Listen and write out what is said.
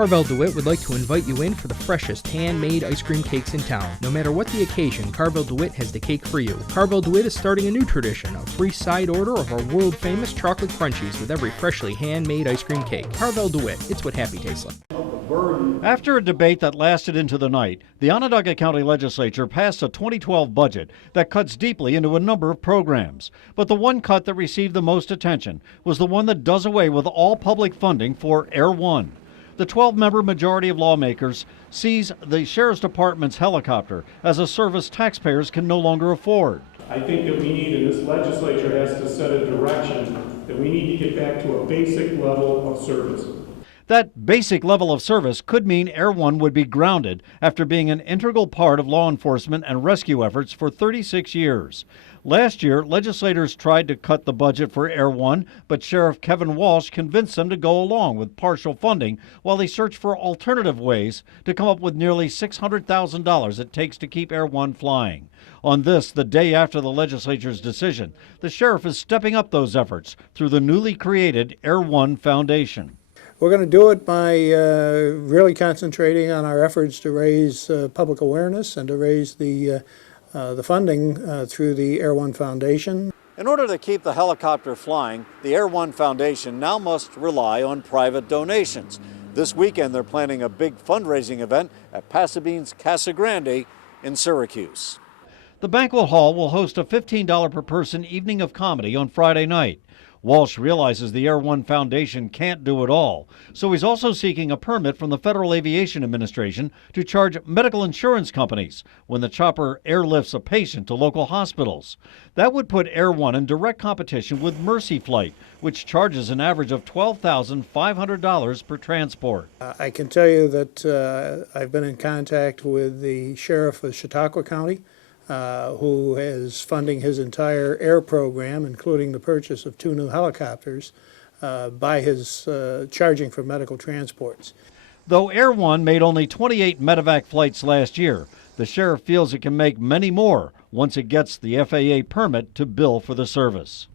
Carvel DeWitt would like to invite you in for the freshest handmade ice cream cakes in town. No matter what the occasion, Carvel DeWitt has the cake for you. Carvel DeWitt is starting a new tradition, a free side order of our world-famous chocolate crunchies with every freshly handmade ice cream cake. Carvel DeWitt, it's what happy tastes like. After a debate that lasted into the night, the Onondaga County legislature passed a 2012 budget that cuts deeply into a number of programs. But the one cut that received the most attention was the one that does away with all public funding for Air-1. The 12-member majority of lawmakers sees the Sheriff's Department's helicopter as a service taxpayers can no longer afford. I think that we need, and this legislature has to set a direction, that we need to get back to a basic level of service. That basic level of service could mean Air-1 would be grounded after being an integral part of law enforcement and rescue efforts for 36 years. Last year, legislators tried to cut the budget for Air-1, but Sheriff Kevin Walsh convinced them to go along with partial funding while they searched for alternative ways to come up with nearly $600,000 it takes to keep Air-1 flying. On this, the day after the legislature's decision, the sheriff is stepping up those efforts through the newly created Air-1 Foundation. We're going to do it by really concentrating on our efforts to raise public awareness and to raise the funding through the Air-1 Foundation. In order to keep the helicopter flying, the Air-1 Foundation now must rely on private donations. This weekend, they're planning a big fundraising event at Pasabene's Casa Grande in Syracuse. The banquet hall will host a $15 per person evening of comedy on Friday night. Walsh realizes the Air-1 Foundation can't do it all, so he's also seeking a permit from the Federal Aviation Administration to charge medical insurance companies when the chopper airlifts a patient to local hospitals. That would put Air-1 in direct competition with Mercy Flight, which charges an average of $12,500 per transport. I can tell you that I've been in contact with the sheriff of Chautauqua County, who is funding his entire air program, including the purchase of 2 new helicopters, by his charging for medical transports. Though Air-1 made only 28 medevac flights last year, the sheriff feels it can make many more once it gets the FAA permit to bill for the service.